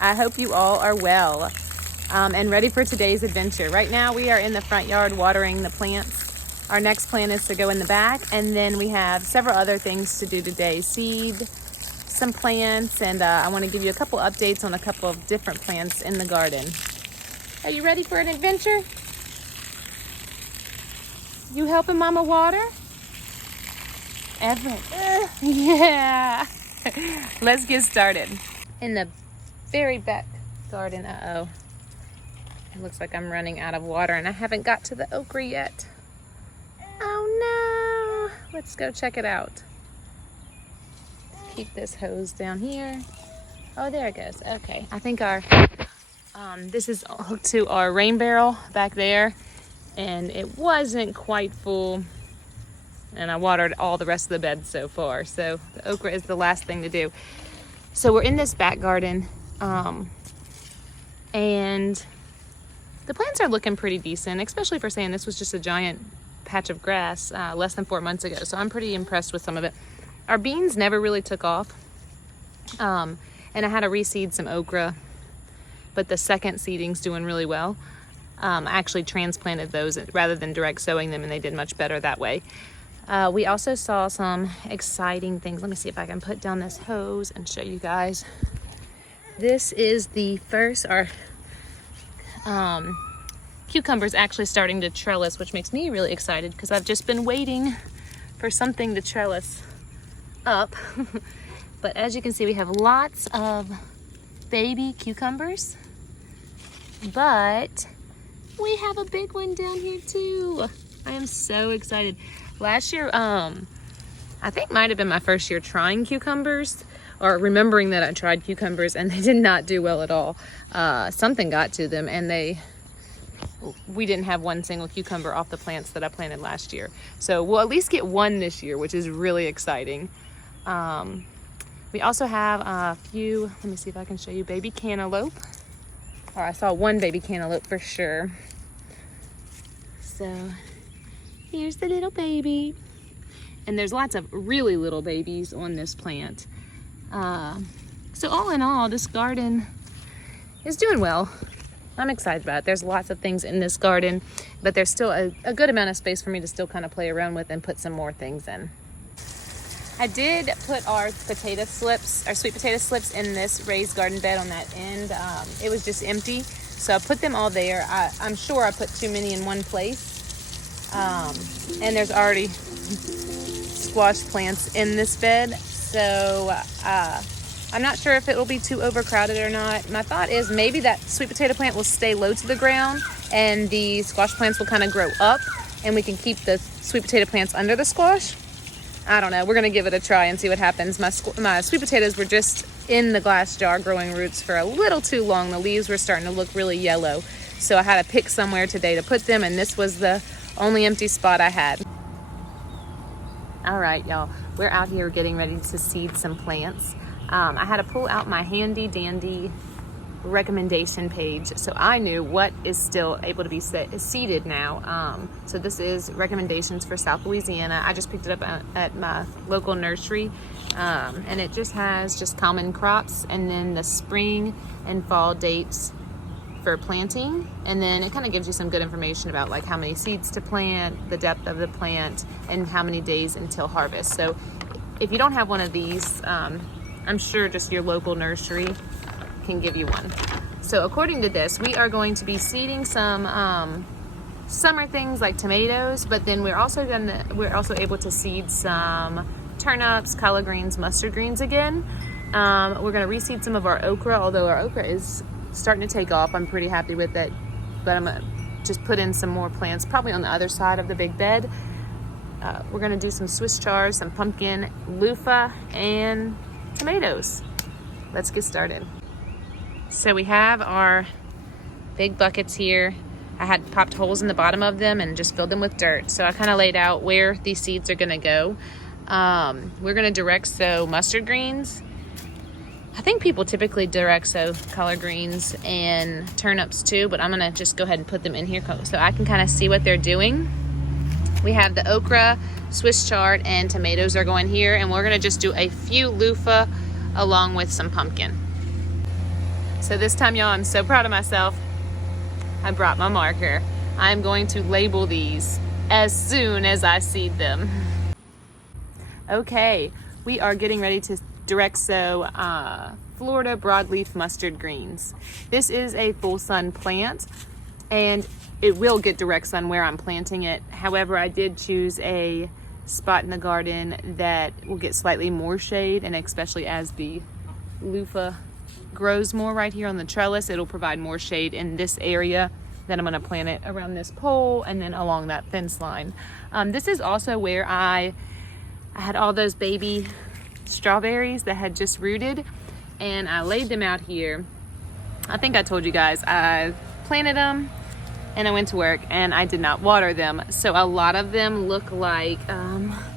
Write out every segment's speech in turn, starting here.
I hope you all are well and ready for today's adventure. Right now we are in the front yard watering the plants. Our next plan is to go in the back, and then we have several other things to do today. Seed some plants, and I want to give you a couple updates on a couple of different plants in the garden. Are you ready for an adventure? You helping Mama water? Everett. Yeah. Let's get started. In the very back garden, it looks like I'm running out of water and I haven't got to the okra yet. Oh no. Let's go check it out. Keep this hose down here. Oh, there it goes. Okay. I think our this is hooked to our rain barrel back there, and it wasn't quite full, and I watered all the rest of the bed so far. So the okra is the last thing to do. So we're in this back garden, and the plants are looking pretty decent, especially for saying this was just a giant patch of grass less than 4 months ago. So I'm pretty impressed with some of it. Our beans never really took off, and I had to reseed some okra, but the second seeding's doing really well. I actually transplanted those rather than direct sowing them, and they did much better that way. We also saw some exciting things. Let me see if I can put down this hose and show you guys. This is the first, our cucumbers actually starting to trellis, which makes me really excited because I've just been waiting for something to trellis up. But as you can see, we have lots of baby cucumbers, but we have a big one down here too. I am so excited. Last year, I think might have been my first year trying cucumbers, or remembering that I tried cucumbers, and they did not do well at all. Something got to them, and we didn't have one single cucumber off the plants that I planted last year. So we'll at least get one this year, which is really exciting. We also have a few, let me see if I can show you, baby cantaloupe. Or I saw one baby cantaloupe for sure. So here's the little baby. And there's lots of really little babies on this plant. So all in all, this garden is doing well. I'm excited about it. There's lots of things in this garden, but there's still a good amount of space for me to still kind of play around with and put some more things in. I did put our potato slips, our sweet potato slips, in this raised garden bed on that end. It was just empty, so I put them all there. I'm sure I put too many in one place. And there's already squash plants in this bed, so I'm not sure if it will be too overcrowded or not. My thought is maybe that sweet potato plant will stay low to the ground and the squash plants will kind of grow up, and we can keep the sweet potato plants under the squash. I don't know. We're going to give it a try and see what happens. My sweet potatoes were just in the glass jar growing roots for a little too long. The leaves were starting to look really yellow. So I had to pick somewhere today to put them, and this was the only empty spot I had. All right, y'all. We're out here getting ready to seed some plants. I had to pull out my handy dandy recommendation page so I knew what is still able to be seeded now. So this is recommendations for South Louisiana. I just picked it up at my local nursery, and it just has just common crops and then the spring and fall dates for planting, and then it kind of gives you some good information about like how many seeds to plant, the depth of the plant, and how many days until harvest. So if you don't have one of these, I'm sure just your local nursery can give you one. So according to this, we are going to be seeding some summer things like tomatoes, but then we're also able to seed some turnips, collard greens, mustard greens again. We're going to reseed some of our okra, although our okra is starting to take off. I'm pretty happy with it, but I'm going to just put in some more plants, probably on the other side of the big bed. We're going to do some Swiss chard, some pumpkin, loofah, and tomatoes. Let's get started. So we have our big buckets here. I had popped holes in the bottom of them and just filled them with dirt. So I kind of laid out where these seeds are going to go. We're going to direct sow mustard greens. I think people typically direct sow collard greens and turnips too, but I'm going to just go ahead and put them in here so I can kind of see what they're doing. We have the okra, Swiss chard, and tomatoes are going here, and we're going to just do a few loofah along with some pumpkin. So this time, y'all, I'm so proud of myself. I brought my marker. I'm going to label these as soon as I seed them. Okay, we are getting ready to direct sow Florida broadleaf mustard greens. This is a full sun plant, and it will get direct sun where I'm planting it. However, I did choose a spot in the garden that will get slightly more shade, and especially as the loofah grows more right here on the trellis, it'll provide more shade in this area. Then I'm going to plant it around this pole and then along that fence line. This is also where I had all those baby strawberries that had just rooted, and I laid them out here. I think I told you guys I planted them and I went to work and I did not water them. So a lot of them look like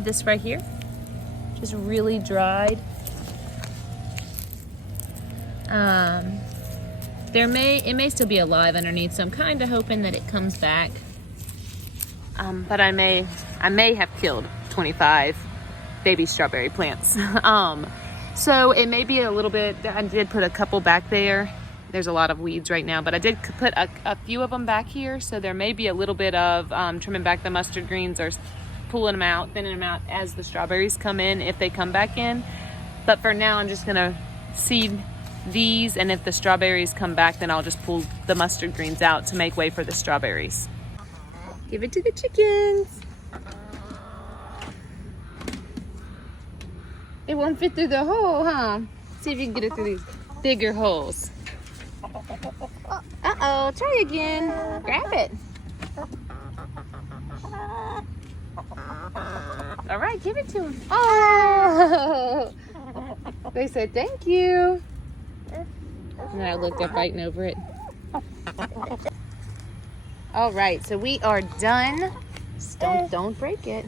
this right here, just really dried. It may still be alive underneath, so I'm kind of hoping that it comes back. But I may have killed 25 baby strawberry plants. So it may be a little bit, I did put a couple back there. There's a lot of weeds right now, but I did put a few of them back here. So there may be a little bit of trimming back the mustard greens or pulling them out, thinning them out as the strawberries come in, if they come back in. But for now, I'm just gonna seed these, and if the strawberries come back, then I'll just pull the mustard greens out to make way for the strawberries. Give it to the chickens. It won't fit through the hole, huh? See if you can get it through these bigger holes. Uh-oh, try again. Grab it. All right, give it to him. Oh! They said thank you. And I looked, they're fighting over it. All right, so we are done. Just don't break it.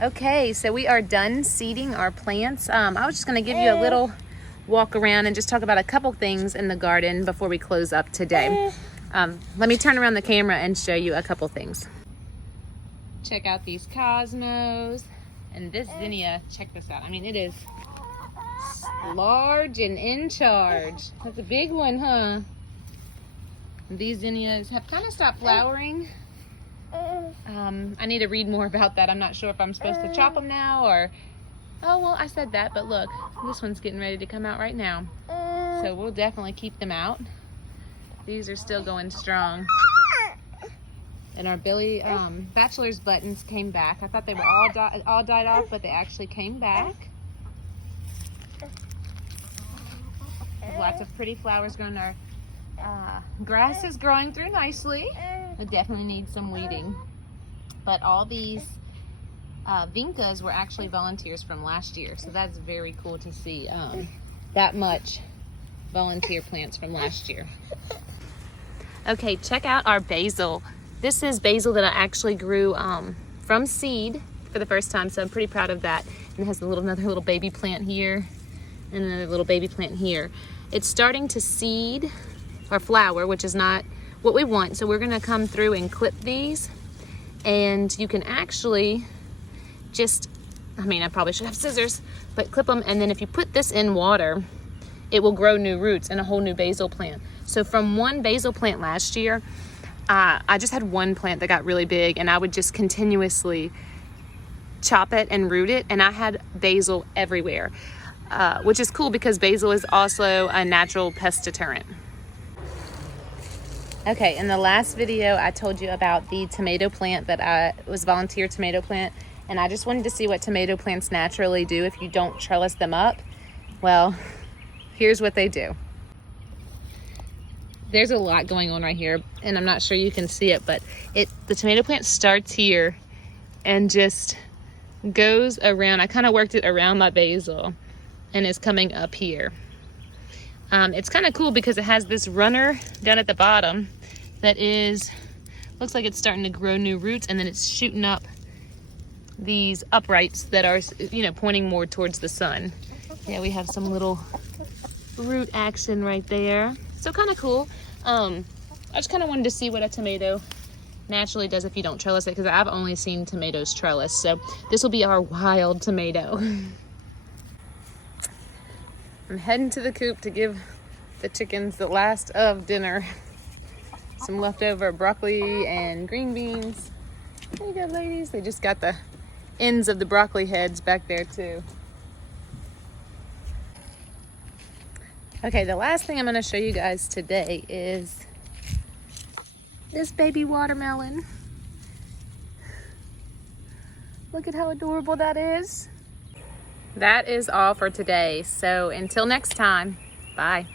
Okay, so we are done seeding our plants. I was just gonna give you a little walk around and just talk about a couple things in the garden before we close up today. Let me turn around the camera and show you a couple things. Check out these cosmos and this zinnia. Check this out. I mean, it is large and in charge. That's a big one, huh? These zinnias have kind of stopped flowering. I need to read more about that. I'm not sure if I'm supposed to chop them now or... Oh, well, I said that, but look, this one's getting ready to come out right now. So we'll definitely keep them out. These are still going strong. And our bachelor's buttons came back. I thought they were all died off, but they actually came back. Lots of pretty flowers growing. Our grass is growing through nicely. It definitely needs some weeding. But all these vincas were actually volunteers from last year, so that's very cool to see that much volunteer plants from last year. Okay, check out our basil. This is basil that I actually grew from seed for the first time, so I'm pretty proud of that. And it has another little baby plant here and another little baby plant here. It's starting to seed or flower, which is not what we want, so we're gonna come through and clip these, and you can actually just, I probably should have scissors, but clip them, and then if you put this in water, it will grow new roots and a whole new basil plant. So from one basil plant last year, I just had one plant that got really big, and I would just continuously chop it and root it, and I had basil everywhere, which is cool because basil is also a natural pest deterrent. Okay, in the last video, I told you about the tomato plant that was volunteer tomato plant, and I just wanted to see what tomato plants naturally do if you don't trellis them up. Well, here's what they do. There's a lot going on right here, and I'm not sure you can see it, but the tomato plant starts here and just goes around. I kind of worked it around my basil and is coming up here. It's kind of cool because it has this runner down at the bottom that looks like it's starting to grow new roots, and then it's shooting up these uprights that are, pointing more towards the sun. Yeah, we have some little root action right there. So kind of cool. I just kind of wanted to see what a tomato naturally does if you don't trellis it, because I've only seen tomatoes trellis. So this will be our wild tomato. I'm heading to the coop to give the chickens the last of dinner. Some leftover broccoli and green beans. There you go, ladies. They just got the ends of the broccoli heads back there too. Okay, the last thing I'm going to show you guys today is this baby watermelon. Look at how adorable that is. That is all for today. So until next time, bye.